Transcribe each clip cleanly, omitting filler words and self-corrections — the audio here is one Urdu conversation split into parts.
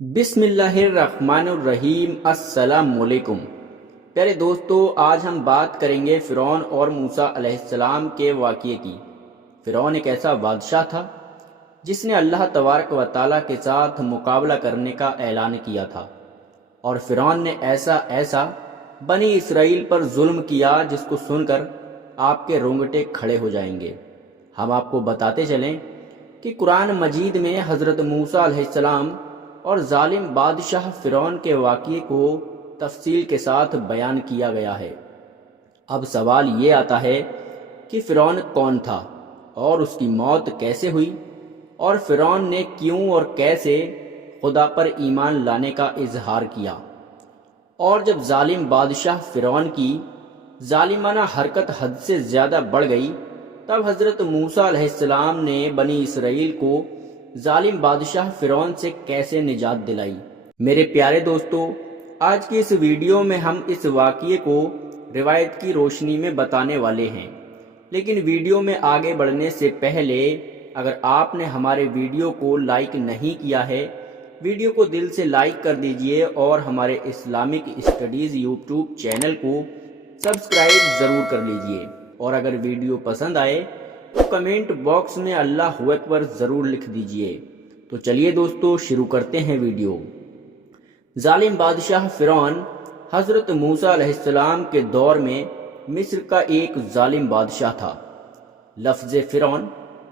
بسم اللہ الرحمن الرحیم۔ السلام علیکم پیارے دوستو، آج ہم بات کریں گے فرعون اور موسیٰ علیہ السلام کے واقعے کی۔ فرعون ایک ایسا بادشاہ تھا جس نے اللہ تبارک و تعالیٰ کے ساتھ مقابلہ کرنے کا اعلان کیا تھا، اور فرعون نے ایسا بنی اسرائیل پر ظلم کیا جس کو سن کر آپ کے رونگٹے کھڑے ہو جائیں گے۔ ہم آپ کو بتاتے چلیں کہ قرآن مجید میں حضرت موسیٰ علیہ السلام اور ظالم بادشاہ فرعون کے واقعے کو تفصیل کے ساتھ بیان کیا گیا ہے۔ اب سوال یہ آتا ہے کہ فرعون کون تھا اور اس کی موت کیسے ہوئی، اور فرعون نے کیوں اور کیسے خدا پر ایمان لانے کا اظہار کیا۔ اور جب ظالم بادشاہ فرعون کی ظالمانہ حرکت حد سے زیادہ بڑھ گئی، تب حضرت موسیٰ علیہ السلام نے بنی اسرائیل کو ظالم بادشاہ فرعون سے کیسے نجات دلائی۔ میرے پیارے دوستو، آج کی اس ویڈیو میں ہم اس واقعے کو روایت کی روشنی میں بتانے والے ہیں، لیکن ویڈیو میں آگے بڑھنے سے پہلے اگر آپ نے ہمارے ویڈیو کو لائک نہیں کیا ہے، ویڈیو کو دل سے لائک کر دیجئے اور ہمارے اسلامک اسٹڈیز یوٹیوب چینل کو سبسکرائب ضرور کر لیجئے، اور اگر ویڈیو پسند آئے تو کمنٹ باکس میں اللہ اکبر ضرور لکھ دیجئے۔ تو چلیے دوستو، شروع کرتے ہیں ویڈیو۔ ظالم بادشاہ فرعون حضرت موسیٰ علیہ السلام کے دور میں مصر کا ایک ظالم بادشاہ تھا۔ لفظ فرعون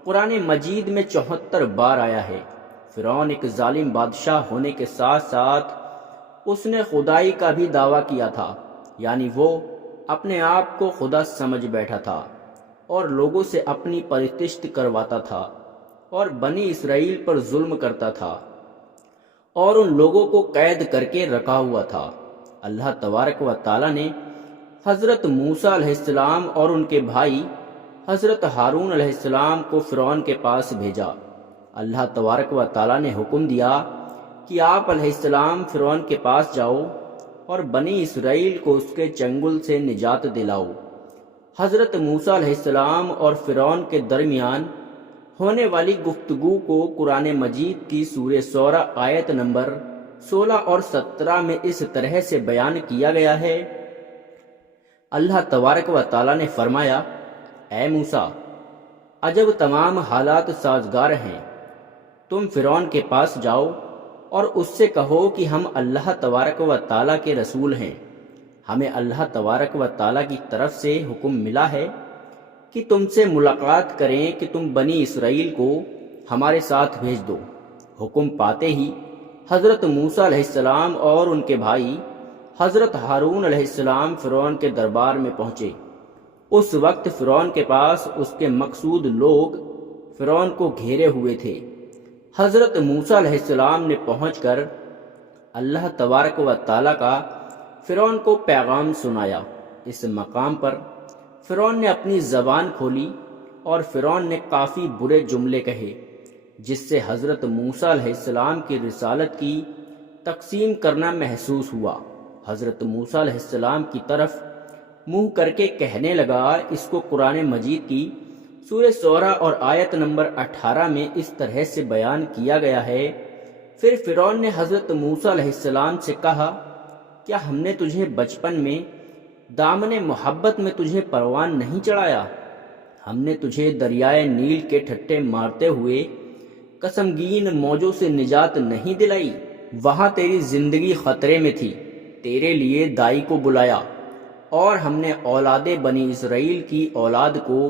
قرآن مجید میں 74 بار آیا ہے۔ فرعون ایک ظالم بادشاہ ہونے کے ساتھ ساتھ اس نے خدائی کا بھی دعویٰ کیا تھا، یعنی وہ اپنے آپ کو خدا سمجھ بیٹھا تھا اور لوگوں سے اپنی پرستش کرواتا تھا اور بنی اسرائیل پر ظلم کرتا تھا اور ان لوگوں کو قید کر کے رکھا ہوا تھا۔ اللہ تبارک و تعالیٰ نے حضرت موسیٰ علیہ السلام اور ان کے بھائی حضرت ہارون علیہ السلام کو فرعون کے پاس بھیجا۔ اللہ تبارک و تعالیٰ نے حکم دیا کہ آپ علیہ السلام فرعون کے پاس جاؤ اور بنی اسرائیل کو اس کے چنگل سے نجات دلاؤ۔ حضرت موسیٰ علیہ السلام اور فرعون کے درمیان ہونے والی گفتگو کو قرآن مجید کی سورہ شعراء آیت نمبر 16 اور 17 میں اس طرح سے بیان کیا گیا ہے۔ اللہ تبارک و تعالیٰ نے فرمایا، اے موسیٰ، عجب تمام حالات سازگار ہیں، تم فرعون کے پاس جاؤ اور اس سے کہو کہ ہم اللہ تبارک و تعالیٰ کے رسول ہیں۔ ہمیں اللہ تبارک و تعالیٰ کی طرف سے حکم ملا ہے کہ تم سے ملاقات کریں کہ تم بنی اسرائیل کو ہمارے ساتھ بھیج دو۔ حکم پاتے ہی حضرت موسیٰ علیہ السلام اور ان کے بھائی حضرت ہارون علیہ السلام فرعون کے دربار میں پہنچے۔ اس وقت فرعون کے پاس اس کے مقصود لوگ فرعون کو گھیرے ہوئے تھے۔ حضرت موسیٰ علیہ السلام نے پہنچ کر اللہ تبارک و تعالیٰ کا فرعون کو پیغام سنایا۔ اس مقام پر فرعون نے اپنی زبان کھولی اور فرعون نے کافی برے جملے کہے، جس سے حضرت موسیٰ علیہ السلام کی رسالت کی تقسیم کرنا محسوس ہوا۔ حضرت موسیٰ علیہ السلام کی طرف منہ کر کے کہنے لگا۔ اس کو قرآن مجید کی سورہ شعراء اور آیت نمبر 18 میں اس طرح سے بیان کیا گیا ہے، پھر فرعون نے حضرت موسیٰ علیہ السلام سے کہا، کیا ہم نے تجھے بچپن میں دامن محبت میں تجھے پروان نہیں چڑھایا؟ ہم نے تجھے دریائے نیل کے ٹھٹے مارتے ہوئے قسمگین موجوں سے نجات نہیں دلائی؟ وہاں تیری زندگی خطرے میں تھی، تیرے لیے دائی کو بلایا، اور ہم نے اولاد بنی اسرائیل کی اولاد کو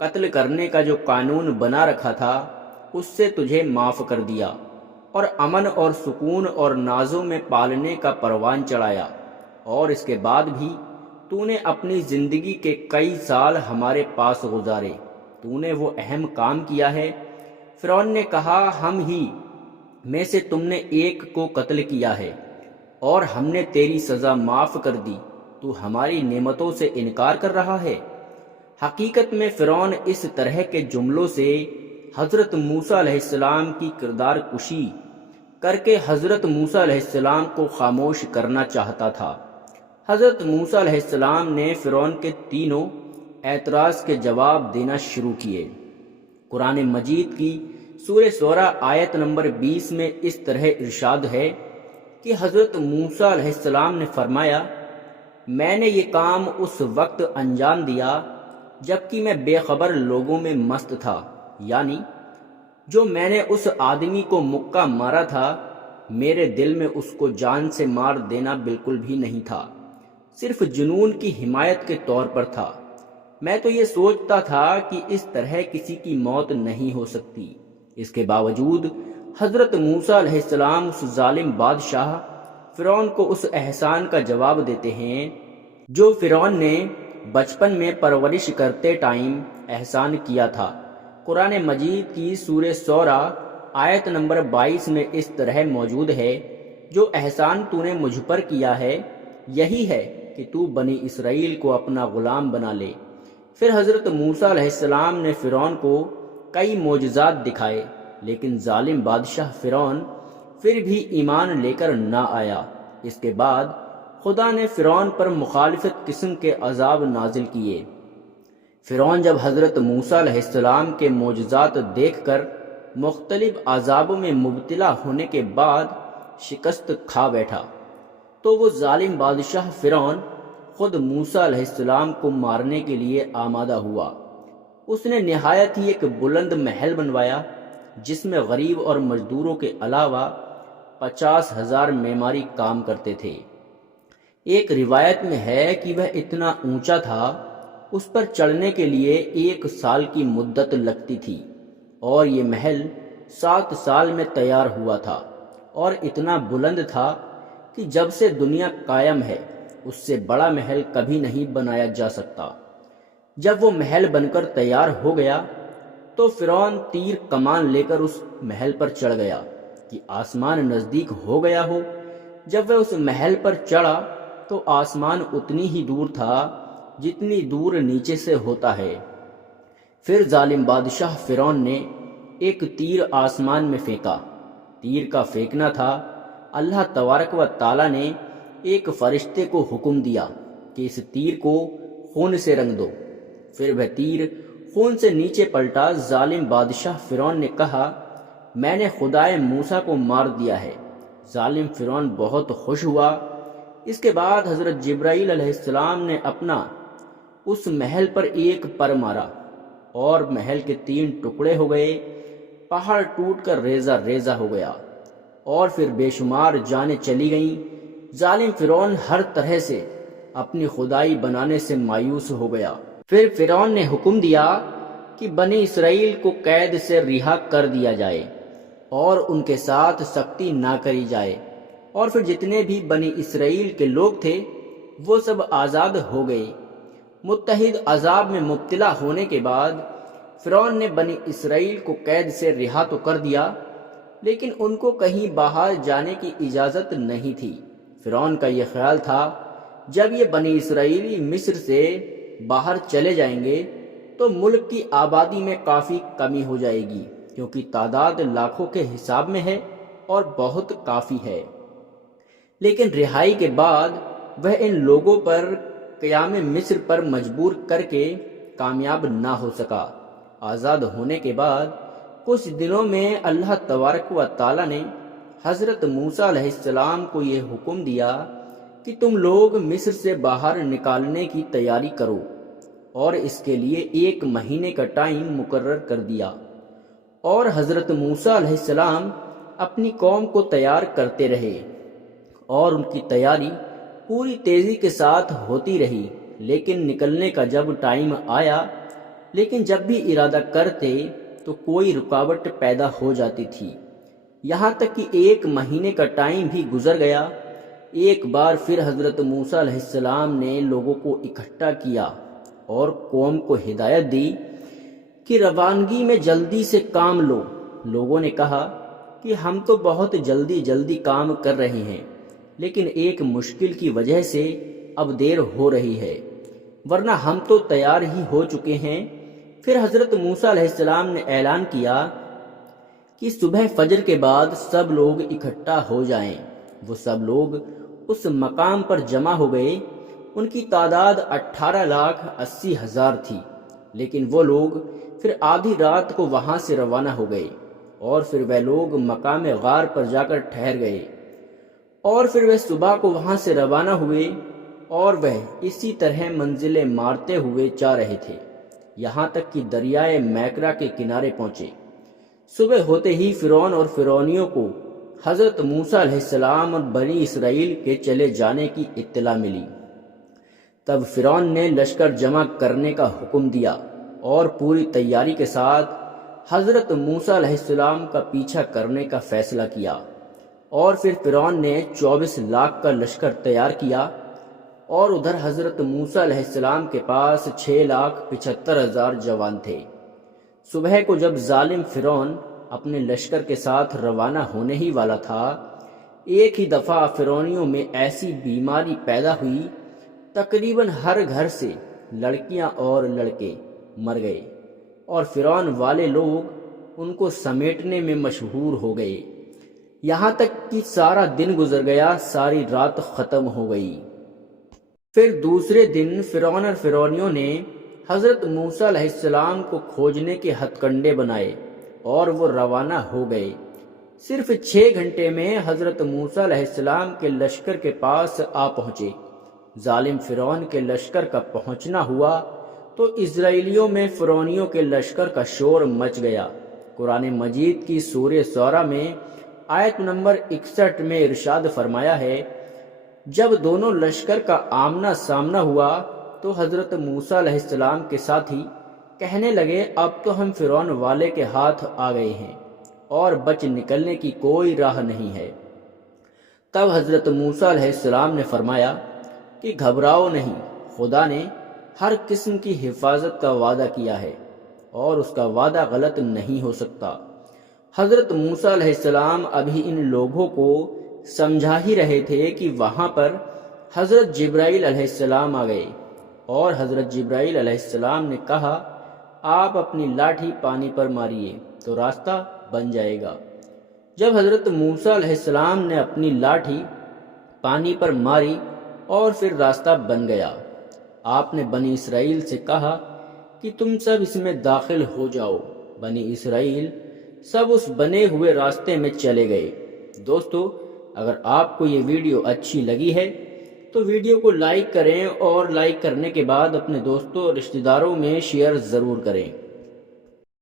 قتل کرنے کا جو قانون بنا رکھا تھا اس سے تجھے معاف کر دیا، اور امن اور سکون اور نازوں میں پالنے کا پروان چڑھایا، اور اس کے بعد بھی تو نے اپنی زندگی کے کئی سال ہمارے پاس گزارے۔ تو نے وہ اہم کام کیا ہے۔ فرعون نے کہا، ہم ہی میں سے تم نے ایک کو قتل کیا ہے اور ہم نے تیری سزا معاف کر دی، تو ہماری نعمتوں سے انکار کر رہا ہے۔ حقیقت میں فرعون اس طرح کے جملوں سے حضرت موسیٰ علیہ السلام کی کردار کشی کر کے حضرت موسیٰ علیہ السلام کو خاموش کرنا چاہتا تھا۔ حضرت موسیٰ علیہ السلام نے فرعون کے تینوں اعتراض کے جواب دینا شروع کیے۔ قرآن مجید کی سورہ شعراء آیت نمبر 20 میں اس طرح ارشاد ہے کہ حضرت موسیٰ علیہ السلام نے فرمایا، میں نے یہ کام اس وقت انجام دیا جبکہ میں بے خبر لوگوں میں مست تھا، یعنی جو میں نے اس آدمی کو مکہ مارا تھا، میرے دل میں اس کو جان سے مار دینا بالکل بھی نہیں تھا، صرف جنون کی حمایت کے طور پر تھا۔ میں تو یہ سوچتا تھا کہ اس طرح کسی کی موت نہیں ہو سکتی۔ اس کے باوجود حضرت موسیٰ علیہ السلام اس ظالم بادشاہ فرعون کو اس احسان کا جواب دیتے ہیں جو فرعون نے بچپن میں پرورش کرتے ٹائم احسان کیا تھا۔ قرآن مجید کی سورہ شعراء آیت نمبر 22 میں اس طرح موجود ہے، جو احسان تو نے مجھ پر کیا ہے یہی ہے کہ تو بنی اسرائیل کو اپنا غلام بنا لے۔ پھر حضرت موسیٰ علیہ السلام نے فرعون کو کئی معجزات دکھائے، لیکن ظالم بادشاہ فرعون پھر بھی ایمان لے کر نہ آیا۔ اس کے بعد خدا نے فرعون پر مخالفت قسم کے عذاب نازل کیے۔ فرعون جب حضرت موسیٰ علیہ السلام کے معجزات دیکھ کر مختلف عذابوں میں مبتلا ہونے کے بعد شکست کھا بیٹھا، تو وہ ظالم بادشاہ فرعون خود موسیٰ علیہ السلام کو مارنے کے لیے آمادہ ہوا۔ اس نے نہایت ہی ایک بلند محل بنوایا جس میں غریب اور مزدوروں کے علاوہ 50,000 معماری کام کرتے تھے۔ ایک روایت میں ہے کہ وہ اتنا اونچا تھا، اس پر چڑھنے کے لیے 1 سال کی مدت لگتی تھی، اور یہ محل 7 سال میں تیار ہوا تھا، اور اتنا بلند تھا کہ جب سے دنیا قائم ہے اس سے بڑا محل کبھی نہیں بنایا جا سکتا۔ جب وہ محل بن کر تیار ہو گیا تو فرعون تیر کمان لے کر اس محل پر چڑھ گیا کہ آسمان نزدیک ہو گیا ہو۔ جب وہ اس محل پر چڑھا تو آسمان اتنی ہی دور تھا جتنی دور نیچے سے ہوتا ہے۔ پھر ظالم بادشاہ فرعون نے ایک تیر آسمان میں پھینکا۔ تیر کا پھینکنا تھا، اللہ تبارک و تعالی نے ایک فرشتے کو حکم دیا کہ اس تیر کو خون سے رنگ دو۔ پھر وہ تیر خون سے نیچے پلٹا۔ ظالم بادشاہ فرعون نے کہا، میں نے خدائے موسیٰ کو مار دیا ہے۔ ظالم فرعون بہت خوش ہوا۔ اس کے بعد حضرت جبرائیل علیہ السلام نے اپنا اس محل پر ایک پر مارا اور محل کے 3 ٹکڑے ہو گئے، پہاڑ ٹوٹ کر ریزہ ریزہ ہو گیا، اور پھر بے شمار جانیں چلی گئیں۔ ظالم فرعون ہر طرح سے اپنی خدائی بنانے سے مایوس ہو گیا۔ پھر فرعون نے حکم دیا کہ بنی اسرائیل کو قید سے رہا کر دیا جائے اور ان کے ساتھ سختی نہ کری جائے، اور پھر جتنے بھی بنی اسرائیل کے لوگ تھے وہ سب آزاد ہو گئے۔ متحد عذاب میں مبتلا ہونے کے بعد فرعون نے بنی اسرائیل کو قید سے رہا تو کر دیا، لیکن ان کو کہیں باہر جانے کی اجازت نہیں تھی۔ فرعون کا یہ خیال تھا جب یہ بنی اسرائیلی مصر سے باہر چلے جائیں گے تو ملک کی آبادی میں کافی کمی ہو جائے گی، کیونکہ تعداد لاکھوں کے حساب میں ہے اور بہت کافی ہے۔ لیکن رہائی کے بعد وہ ان لوگوں پر قیام مصر پر مجبور کر کے کامیاب نہ ہو سکا۔ آزاد ہونے کے بعد کچھ دنوں میں اللہ تبارک و تعالی نے حضرت موسیٰ علیہ السلام کو یہ حکم دیا کہ تم لوگ مصر سے باہر نکالنے کی تیاری کرو، اور اس کے لیے 1 مہینے کا ٹائم مقرر کر دیا، اور حضرت موسیٰ علیہ السلام اپنی قوم کو تیار کرتے رہے، اور ان کی تیاری پوری تیزی کے ساتھ ہوتی رہی۔ لیکن نکلنے کا جب ٹائم آیا، لیکن جب بھی ارادہ کرتے تو کوئی رکاوٹ پیدا ہو جاتی تھی، یہاں تک کہ 1 مہینے کا ٹائم بھی گزر گیا۔ ایک بار پھر حضرت موسیٰ علیہ السلام نے لوگوں کو اکٹھا کیا اور قوم کو ہدایت دی کہ روانگی میں جلدی سے کام لو۔ لوگوں نے کہا کہ ہم تو بہت جلدی کام کر رہے ہیں، لیکن ایک مشکل کی وجہ سے اب دیر ہو رہی ہے، ورنہ ہم تو تیار ہی ہو چکے ہیں۔ پھر حضرت موسیٰ علیہ السلام نے اعلان کیا کہ صبح فجر کے بعد سب لوگ اکٹھا ہو جائیں۔ وہ سب لوگ اس مقام پر جمع ہو گئے۔ ان کی تعداد 18,80,000 تھی، لیکن وہ لوگ پھر آدھی رات کو وہاں سے روانہ ہو گئے۔ اور پھر وہ لوگ مقام غار پر جا کر ٹھہر گئے، اور پھر وہ صبح کو وہاں سے روانہ ہوئے، اور وہ اسی طرح منزلیں مارتے ہوئے جا رہے تھے یہاں تک کہ دریائے میکرا کے کنارے پہنچے۔ صبح ہوتے ہی فرعون اور فرعونیوں کو حضرت موسیٰ علیہ السلام اور بنی اسرائیل کے چلے جانے کی اطلاع ملی۔ تب فرعون نے لشکر جمع کرنے کا حکم دیا اور پوری تیاری کے ساتھ حضرت موسیٰ علیہ السلام کا پیچھا کرنے کا فیصلہ کیا، اور پھر فرعون نے 24 لاکھ کا لشکر تیار کیا، اور ادھر حضرت موسیٰ علیہ السلام کے پاس 6,75,000 جوان تھے۔ صبح کو جب ظالم فرعون اپنے لشکر کے ساتھ روانہ ہونے ہی والا تھا، ایک ہی دفعہ فرعونیوں میں ایسی بیماری پیدا ہوئی، تقریباً ہر گھر سے لڑکیاں اور لڑکے مر گئے، اور فرعون والے لوگ ان کو سمیٹنے میں مشہور ہو گئے، یہاں تک کہ سارا دن گزر گیا، ساری رات ختم ہو گئی۔ پھر دوسرے دن فرعون اور فرعونیوں نے حضرت موسیٰ علیہ السلام کو کھوجنے کے ہتھ کنڈے بنائے، اور وہ روانہ ہو گئے۔ صرف 6 گھنٹے میں حضرت موسیٰ علیہ السلام کے لشکر کے پاس آ پہنچے۔ ظالم فرعون کے لشکر کا پہنچنا ہوا تو اسرائیلیوں میں فرعونیوں کے لشکر کا شور مچ گیا۔ قرآن مجید کی سورہ شعراء میں آیت نمبر 61 میں ارشاد فرمایا ہے، جب دونوں لشکر کا آمنا سامنا ہوا تو حضرت موسیٰ علیہ السلام کے ساتھی کہنے لگے، اب تو ہم فرعون والے کے ہاتھ آ گئے ہیں اور بچ نکلنے کی کوئی راہ نہیں ہے۔ تب حضرت موسیٰ علیہ السلام نے فرمایا کہ گھبراؤ نہیں، خدا نے ہر قسم کی حفاظت کا وعدہ کیا ہے اور اس کا وعدہ غلط نہیں ہو سکتا۔ حضرت موسیٰ علیہ السلام ابھی ان لوگوں کو سمجھا ہی رہے تھے کہ وہاں پر حضرت جبرائیل علیہ السلام آ گئے، اور حضرت جبرائیل علیہ السلام نے کہا، آپ اپنی لاٹھی پانی پر ماریے تو راستہ بن جائے گا۔ جب حضرت موسیٰ علیہ السلام نے اپنی لاٹھی پانی پر ماری اور پھر راستہ بن گیا، آپ نے بنی اسرائیل سے کہا کہ تم سب اس میں داخل ہو جاؤ۔ بنی اسرائیل سب اس بنے ہوئے راستے میں چلے گئے۔ دوستو، اگر آپ کو یہ ویڈیو اچھی لگی ہے تو ویڈیو کو لائک کریں، اور لائک کرنے کے بعد اپنے دوستوں اور رشتہ داروں میں شیئر ضرور کریں۔